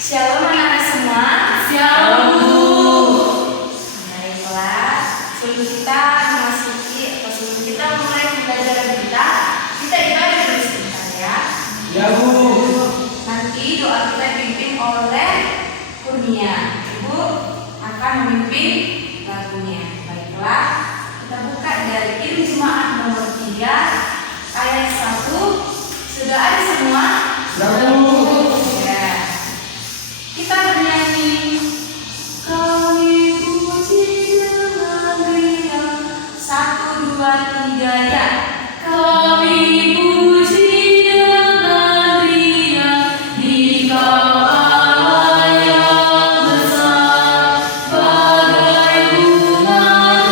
Shalom anak-anak semua. Shalom Bu. Baiklah, sebelum kita mulai pembelajaran kita ibadah dulu sebentar ya. Ya Bu. Nanti doa kita dipimpin oleh Kurnia. Ibu akan memimpin lagunya. Baiklah, kita buka dari Injil Jemaat nomor 3 ayat 1. Sudah ada semua? Ya Bu. Kita bernyanyi, kami puji dengan Dia. 1, 2, 3 ya. Kami puji dengan Dia di Allah yang besar, bagai bunga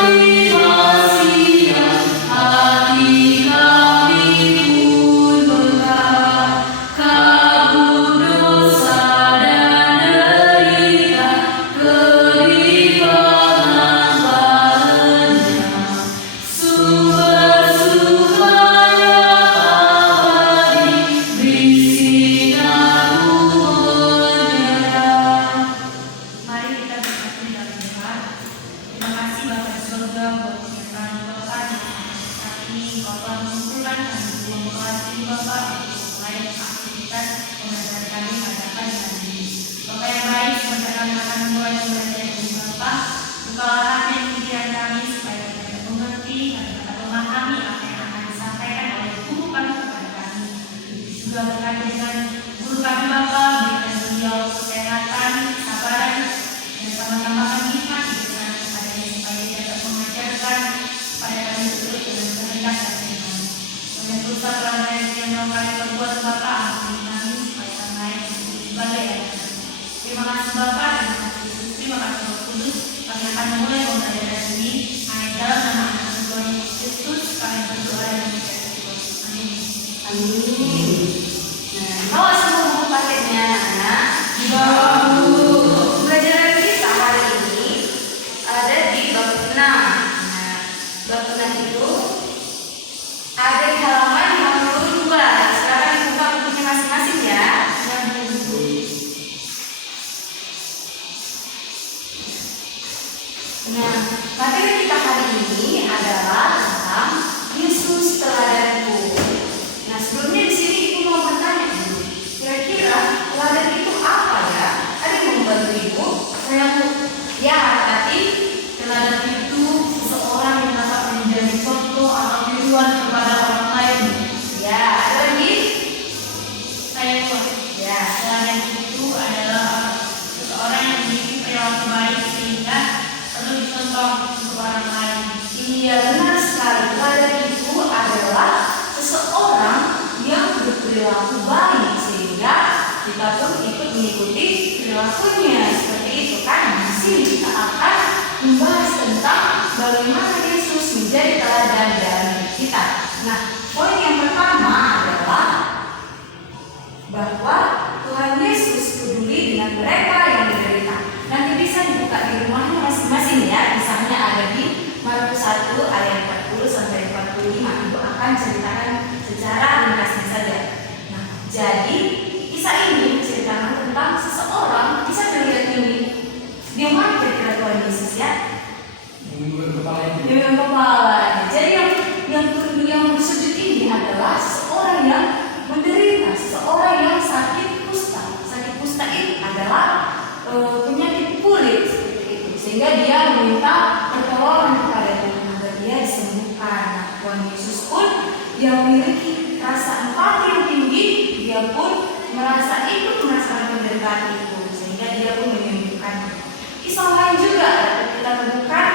di Asia, hati kami pun mekar, kabur dosa dan derita, keribangan bahannya, sumber sukanya abadi, bersinarmu menyerah. Mari kita bersatu dalam doa. Terima kasih Bapa di surga buat pernyataan Bapak di saat ini. Bapak mengumpulkan kami semua mengasihi Bapak untuk mulai aktivitas pembelajaran kami pada pagi hari ini. Bapak yang baik, sebentar kami akan mulai pembelajaran dari Bapak. Bukalah hati dan pikiran kami supaya kami dapat mengerti dan dapat memahami apa yang akan disampaikan oleh guru kami kepada kami. Begitu juga berkati dengan guru kami Bapak, berikan beliau kesehatan, kesabaran, dan tambah-tambahkan hikmat diberikan kepadanya supaya dia dapat mengajarkan supaya kami turut dengan kehendak dan firman. Banyak dosa pelanggaran yang mau kami perbuat Bapak, ampuni kami supaya kami layak disebut sebagai anak. Terima kasih Bapak, terima kasih Yesus, terima kasih Roh Kudus. Kami akan memulai pembelajaran ini hanya dalam nama anak Tuhan Yesus Kristus. Kami berdoa dan mengucap syukur. Amin. Amin. Nah, bawa semua buku paketnya anak-anak. Bawa Bu. Pembelajaran kita hari ini ada di bab 6. Nah, bab 6 itu ada di halaman 52. Silakan dibuka bukunya masing-masing ya. Nah, materi kita hari ini adalah tentang Yesus teladanku. Nah, sebelumnya di sini ibu mau bertanya dulu. Kira-kira teladan itu apa ya? Ada yang membantu ibu? Saya ya, hati-hati. Teladan itu seseorang yang dapat menjadi contoh atau tiruan kepada orang lain. Ya, ada lagi? Saya pun, Ya, teladan itu adalah seseorang yang memiliki perilaku baik sehingga perlu dicontoh untuk orang lain. iya benar sekali. Teladan itu adalah seseorang yang berperilaku baik sehingga kita pun ikut mengikuti perilakunya. Seperti itu kan. Di sini kita akan membahas tentang bagaimana Yesus menjadi teladan dari kita. Nah, poin yang pertama adalah bahwa Tuhan Yesus peduli dengan mereka yang menderita. Nanti bisa dibuka di rumahnya masing-masing ya. Kisahnya ada di Markus 1 ayat 40 sampai 45. Ibu akan ceritakan secara ringkasnya saja. Nah, jadi kisah ini menceritakan tentang seseorang. Bisa dilihat ini. Dia mana kira-kira Tuhan Yesus ya? Mengulur kepala itu. Dengan kepala. Jadi yang bersujud ini adalah seseorang yang menderita, seseorang yang sakit kusta. Sakit kusta ini adalah penyakit kulit seperti itu. Sehingga dia meminta pertolongan kepada Tuhan agar dia disembuhkan. Nah, Tuhan Yesus pun yang memiliki rasa empati yang tinggi, dia pun merasa ikut merasakan penderitaan itu, sehingga dia pun menyembuhkan. Kisah lain juga dapat kita temukan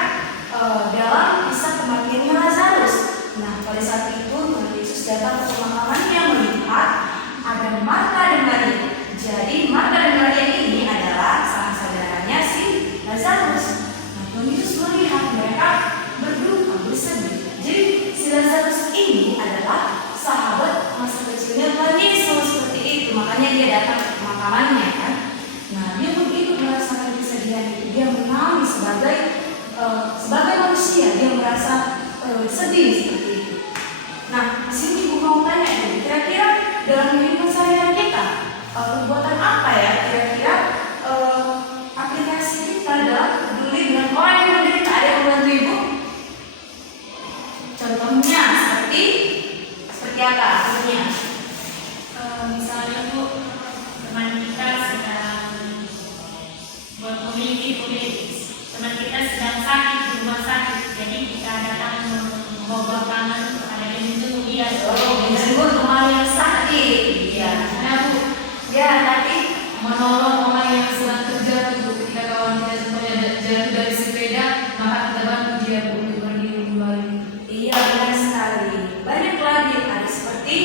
dalam kisah kematiannya Lazarus. Nah, pada saat itu Tuhan Yesus datang ke pemakamannya melihat ada Marta dan Maria. Jadi Marta dan Maria ini adalah sama saudaranya si Lazarus. Nah, Tuhan Yesus melihat mereka berduka, bersedih. Jadi si Lazarus ini adalah sahabat masa kecilnya Tuhan Yesus seperti itu. Makanya dia datang ke pemakamannya kan. Nah, dia pun ikut merasakan kesedihan itu. Dia menangis sebagai manusia. Dia merasa sedih seperti itu. Nah, di sini ibu mau tanya, kira-kira dalam kehidupan sehari-hari kita perbuatan apa ya kira-kira apa akhirnya? Misalnya Bu, teman kita sedang memiliki teman kita sedang sakit di rumah sakit, jadi kita datang membawa tangan kepada dia, menjenguk dia. Menjenguk teman yang sakit. Iya. Nah Bu, ya tadi Menolong orang yang sedang terjatuh ketika kawan kita semuanya jatuh dari sepeda, maka kita bantu dia untuk berdiri kembali. iya benar sekali. Banyak lagi ada seperti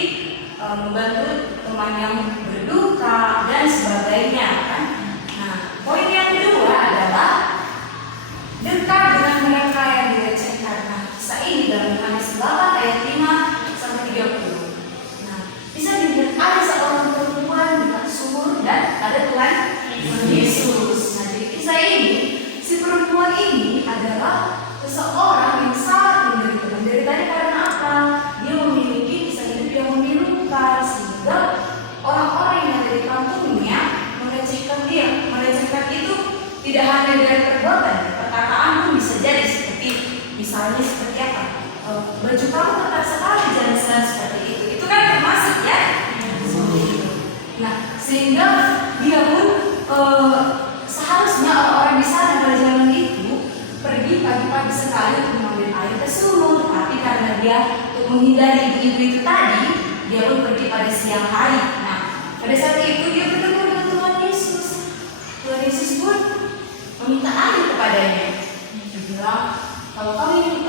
membantu teman yang berduka dan sebagainya kan. Nah, poin yang kedua adalah dekat dengan mereka yang dilecehkan. Nah, kisah ini dalam Yohanes 8 ayat 5 sampai 30. Nah, bisa dilihat ada seorang perempuan dekat sumur dan ada Tuhan Yesus. Nah, jadi kisah ini, si perempuan ini adalah seseorang yang sangat menderita. Menderitanya karena apa? Dia memiliki kisah hidup yang memilukan sehingga orang-orang yang ada di kampungnya melecehkan dia. Melecehkan itu tidak hanya dari perbuatan, perkataan pun bisa jadi seperti misalnya seperti apa? Baju kamu ketat sekali, jangan seperti itu. Itu kan termasuk ya. Nah, sehingga dia pun seharusnya orang-orang di sana pada zaman itu pergi pagi-pagi sekali untuk mengambil air ke sumur, tapi karena dia untuk menghindari ibu-ibu itu tadi, dia pun pergi pada siang hari. Nah, pada saat itu dia bertemu dengan Tuhan Yesus. Tuhan Yesus pun meminta air kepadanya. Dia bilang, kalau kamu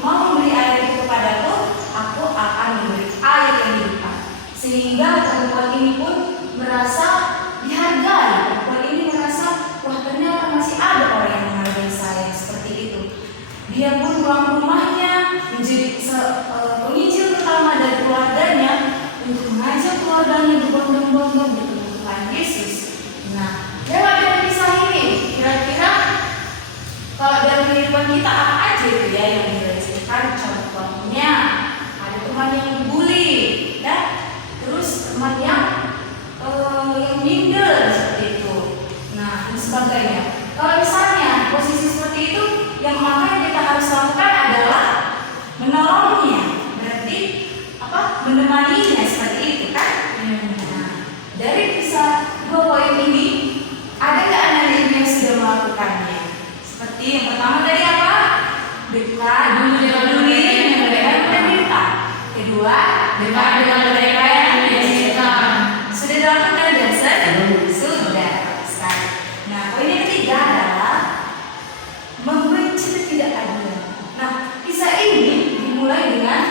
mau memberi air itu kepadaku, aku akan memberi air yang limpah. Sehingga perempuan ini pun merasa dihargai. Perempuan ini merasa, wah ternyata masih ada orang yang menghargai saya seperti itu. Dia pun pulang ke rumahnya menjadi penginjil pertama dari keluarganya untuk mengajak keluarganya berbondong-bondong bertemu Tuhan Yesus. Nah, lewat dari kisah ini, kira-kira kalau dalam kehidupan kita apa aja itu ya yang dilecehkan? Contohnya ada teman yang dibully, ya, terus teman yang minder seperti itu. Nah, dan sebagainya. Kalau misalnya posisi seperti itu, yang makanya kita harus lakukan adalah menolongnya. Berarti apa? Menemaninya seperti itu kan? Nah, dari kisah 2 poin ini, ada nggak anak yang sudah melakukannya? Seperti yang pertama tadi apa? Dekat peduli dengan mereka yang menderita. Kedua, dekat dengan mereka yang dilecehkan. Sudah dilakukan Johnson? Sudah. Sekali. Nah, poin yang ketiga adalah membenci ketidakadilan. Nah, kisah ini dimulai dengan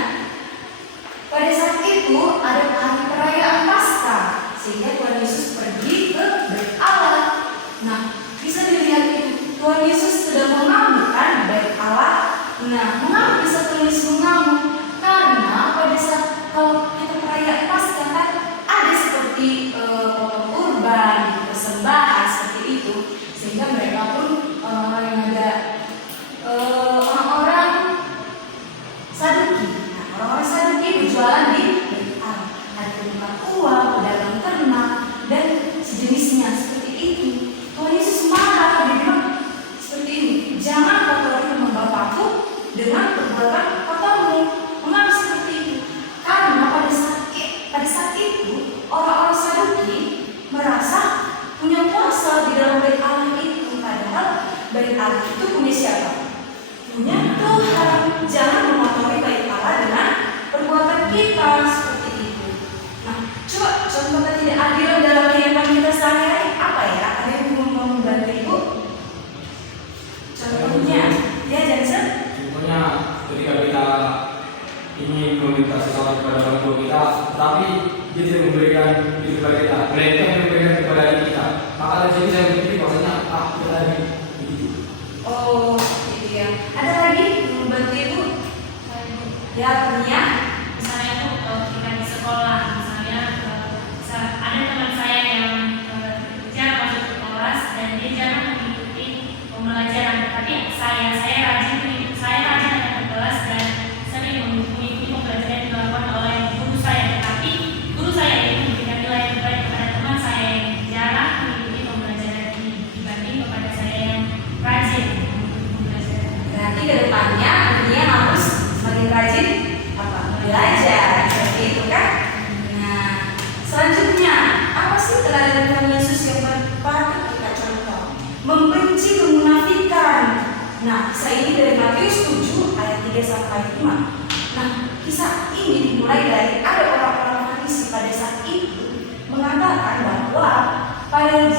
pada saat itu ada hari perayaan Paskah, sehingga Tuhan Yesus pergi ke Bait Allah. Nah, bisa dilihat itu Tuhan Yesus sedang mengamuk kan di Bait Allah. Nah, mengapa bisa Tuhan Yesus mengamuk? Karena pada saat kalau kita perayaan Paskah kan ada seperti potong kurban, persembahan seperti itu, sehingga mereka pun orang yang ada orang-orang Saduki. Nah, orang-orang Saduki berjualan di Bait Allah. Ada penukar uang, pedagang ternak, dan sejenisnya seperti itu. Tuhan Yesus marah, dia bilang seperti ini, jangan kotori rumah Bapakku dengan perbuatan kotormu. Mengapa seperti itu? Karena pada saat itu orang-orang Saduki merasa punya kuasa di dalam Bait Allah itu, padahal Bait Allah itu punya siapa? Punya Tuhan. Jangan mengotori Bait Allah dengan perbuatan kita seperti itu. Nah, coba contoh ketidakadilan dalam kehidupan kita sehari-hari apa ya? Ada yang mau membantu Ibu? Contohnya, ya Johnson? Contohnya ketika kita ingin meminta sesuatu kepada orang tua kita, tapi dia tidak memberikan itu kepada kita, mereka memberikan kepada kita, maka dari saya berpikir bahwasanya kita lagi begitu. Oh, itu ya. Ada lagi yang membantu Ibu? Ya, punya. Misalnya Bu, ketika di sekolah, misalnya ada teman saya yang jarang masuk ke kelas dan dia jarang mengikuti pembelajaran. Tapi saya rajin datang ke kelas dan sering mengikuti pembelajaran yang dilakukan oleh guru saya. Tetapi guru saya itu memberikan nilai yang baik kepada teman saya yang jarang mengikuti pembelajaran dibanding kepada saya yang rajin mengikuti pembelajaran. Berarti ke depannya dunia harus semakin rajin apa? Belajar. sih teladan Tuhan Yesus yang patut kita contoh? Membenci kemunafikan. Nah, kisah ini dari Matius 7 ayat 3 sampai 5. Nah, kisah ini dimulai dari ada orang-orang Farisi pada saat itu mengatakan bahwa pada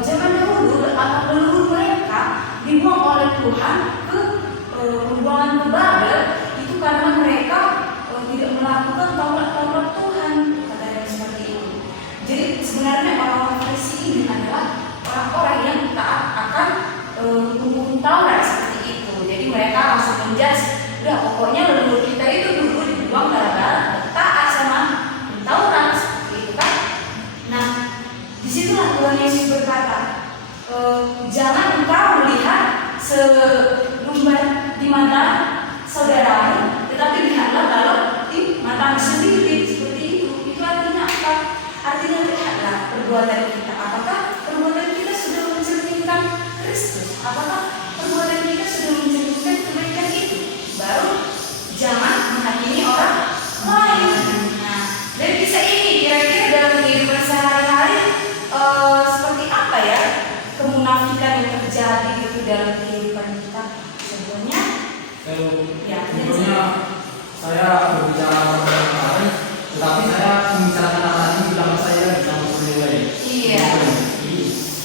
zaman dahulu atau leluhur mereka dibuang oleh Tuhan ke pembuangan ke Babel itu karena mereka tidak melakukan Taurat Tuhan, katanya seperti itu. Jadi sebenarnya orang-orang Farisi ini adalah orang-orang yang taat akan hukum Taurat seperti itu. Jadi mereka langsung menjudge, udah pokoknya leluhur kita itu dulu dibuang gara-gara taat sama Taurat seperti itu kan. Nah, disitulah Tuhan Yesus berkata, jangan engkau melihat selumbar di mata saudaramu, tetapi lihatlah kalau di matamu sendiri. Seperti itu. Itu artinya apa? Artinya lihatlah perbuatan kita. Apakah perbuatan kita sudah mencerminkan Kristus? Apakah perbuatan kita sudah mencerminkan kebaikan itu? Baru jangan menghakimi orang lain. Nah, dari kisah ini kira-kira dalam kehidupan sehari-hari seperti apa ya kemunafikan yang terjadi gitu dalam kehidupan kita? Contohnya, Contohnya saya berbicara tentang kemarin, tetapi saya membicarakan apa ini di belakang saya di belakang sendiri. iya,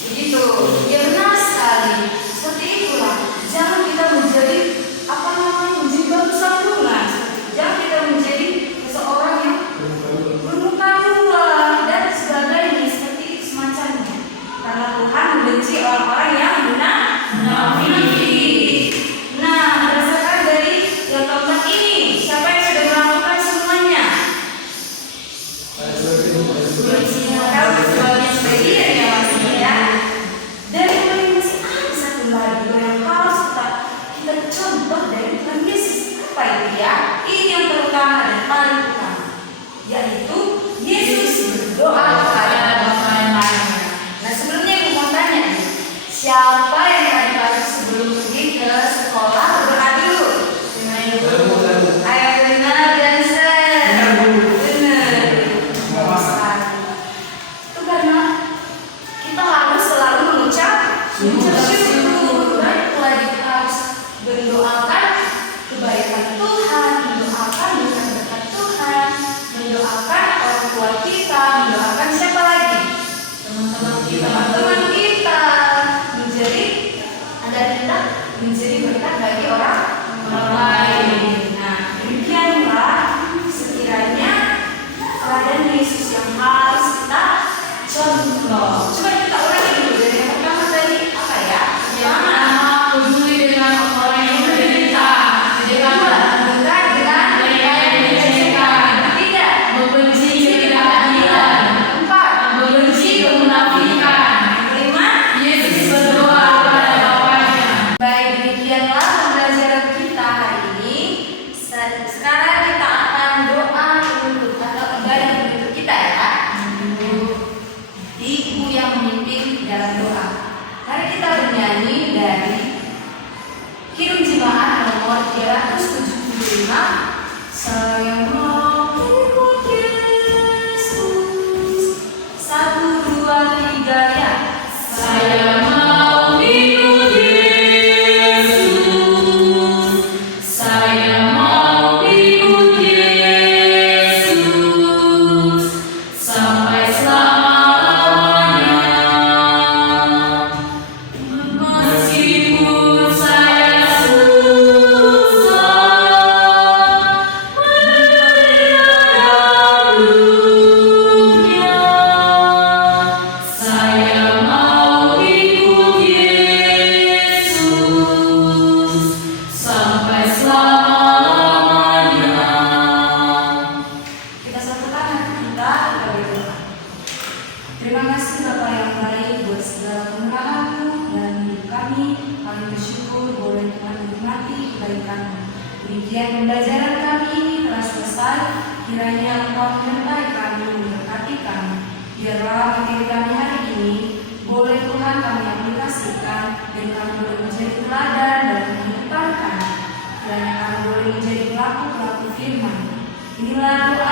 begitu. Ya benar sekali. Seperti itulah. Jangan kita menjadi menjadi batu sandungan. Jangan kita menjadi seseorang yang bermuka dua dan sebagainya seperti itu semacamnya. Karena Tuhan membenci orang-orang yang munafik. Nah, berdasarkan dari yang keempat ini, siapa yang sudah melakukan semuanya? Kalau sebagai sebagian ya masih ya. Dan masih ada satu lagi yang harus kita contoh dari Tuhan Yesus. Apa itu ya? Ini yang terutama dan paling utama, yaitu Yesus berdoa kepada Bapa yang Maha. Nah, sebelumnya ibu mau tanya nih, siapa yang tadi pagi sebelum pergi ke sekolah berdoa dulu? Ayo benar dan benar. Itu karena kita harus selalu mengucap syukur. Baik lagi kita harus mendoakan kebaikan Tuhan, mendoakan berkat Tuhan, mendoakan orang tua kita, mendoakan siapa lagi? Teman-teman kita menjadi agar kita menjadi berkat bagi orang lain. Nah, demikianlah sekiranya teladan Yesus yang harus kita contoh. Coba kita ulangi dulu dari yang pertama tadi apa ya? Pertama, peduli dengan orang yang menderita. Kedua, dekat dengan mereka yang dilecehkan. Ketiga, membenci ketidakadilan. Keempat, membenci kemunafikan. Kelima, Yesus berdoa kepada Bapaknya. Baik, demikianlah pembelajaran kita hari ini. Sekarang kita akan doa untuk atau ibadah untuk kita ya. Ibu yang memimpin dalam doa. Mari kita bernyanyi dari Kirim Jemaat nomor 375. Saya mau ikut Yesus. 1, 2, 3 ya. Saya mau ikut Yesus. Saya mau ikut Yesus sampai selama-lamanya. Meskipun saya susah menderita dunia, saya mau ikut Yesus sampai selama-lamanya. Kita satu tangan kita berdoa. Terima kasih Bapa yang baik buat segala pemerahan dan hidup kami. Kami bersyukur boleh Tuhan menikmati kebaikan-Mu. Demikian pembelajaran kami ini telah selesai. Kiranya Engkau menyertai kami, memberkati kami. Biarlah materi kami hari ini boleh Tuhan kami aplikasikan dan kami boleh menjadi teladan dalam kehidupan kami. Kiranya kami boleh menjadi pelaku-pelaku firman. Inilah doa